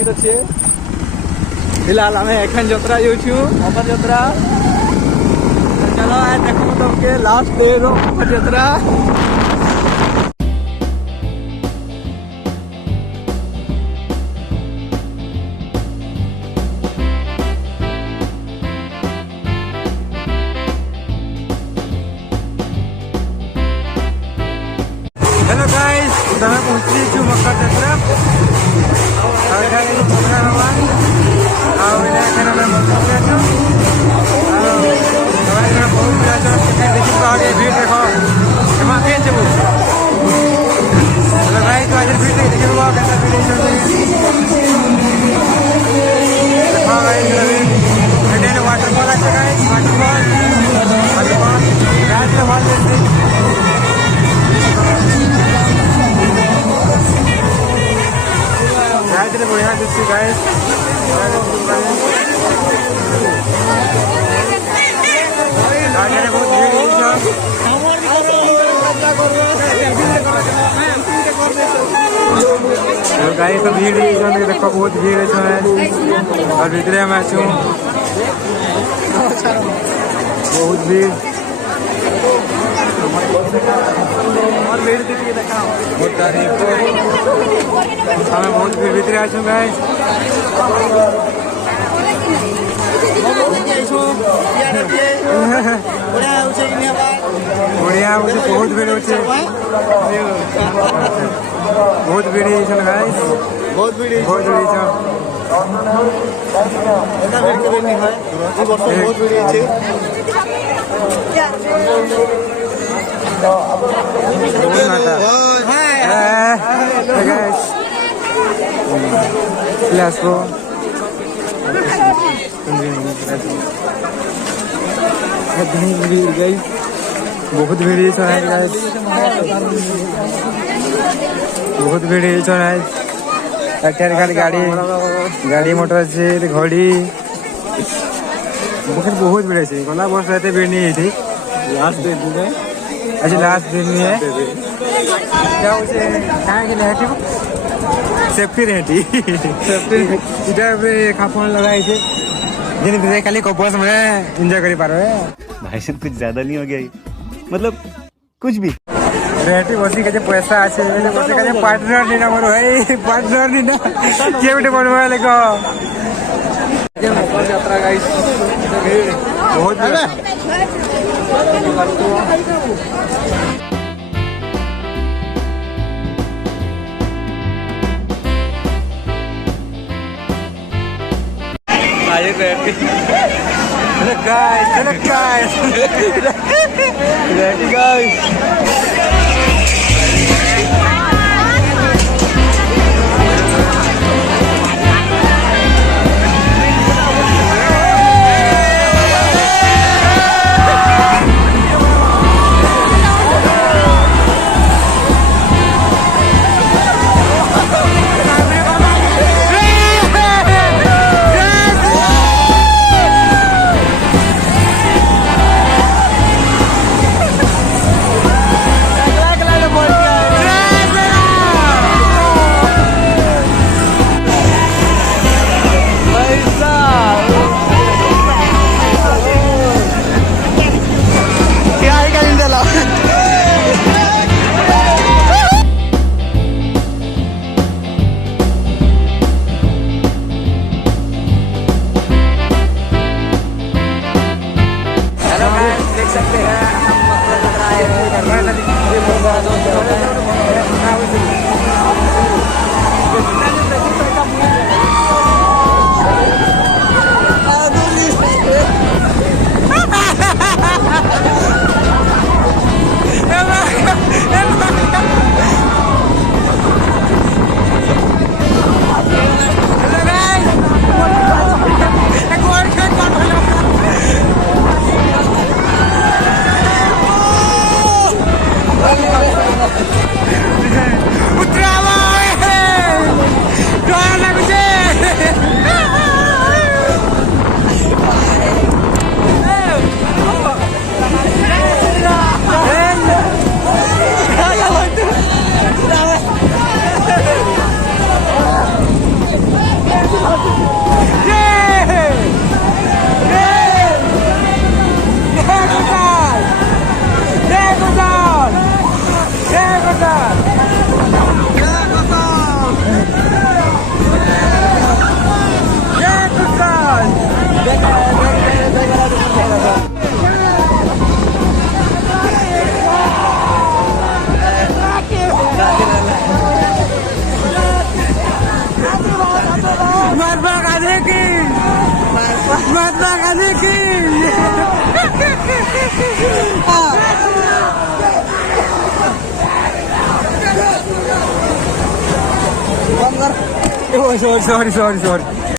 नहीं अच्छे फिलहाल हमें एखन जतरा अपर जतरा चलो आज देखो तुमके लास्ट डे अपर जतरा हेलो गाइस તમે પહોંચી છું મકર જત્રા સરકારી પ્રોગ્રામમાં આવને એখানে અમે પહોંચી છું તમારે બહુ મજા છે કે દેખી પાડે ભીડ દેખો એમાં કેમ છે हेलो गाइस तो आज भीड़ देखिए वो कैसा भीड़ है देखो गाइस अभी वाटरफॉल अच्छा गाइस वाटरफॉल रात में बहुत जल्दी रात में बढ़िया दिखती गाइस आज बहुत भीड़ है गाइस तो भीड़ देखो बहुत भीड़ है और भीतर में आछू बहुत भीड़ और भीड़ देखिए देखा बहुत तारीफ हमें बहुत भीड़ भीतर आछू गाइस बढ़िया बहुत भीड़ होचे बहुत भीड़ है गाइस बहुत भीड़ है ऐसा भीड़ कभी नहीं है ये वर्ष बहुत भीड़ है गाइस लेट्स गो गाइस बहुत भीड़ है गाइस बहुत भीड़ है अठार खाली गाड़ी मोटर से घड़ी बहुत भीड़ है गला वर्ष एत भीड़ नहीं थी लास्ट दिन आज लास्ट दिन नहीं है क्या सेफ्टी रहती इधर खाफोन लगाई थे जिन खाली कपस में एंजॉय कर पा रहे भाई साहब कुछ ज्यादा नहीं हो गया मतलब कुछ भी रेटी बसी के पैसा আছে बसी के पार्टनर नहीं ना मोर भाई पार्टनर नहीं ना के बेटे बनवा लेको ये मकर यात्रा गाइस बहुत आए रेटी guys ready guys महात्मा गांधी की सॉरी सॉरी सॉरी सॉरी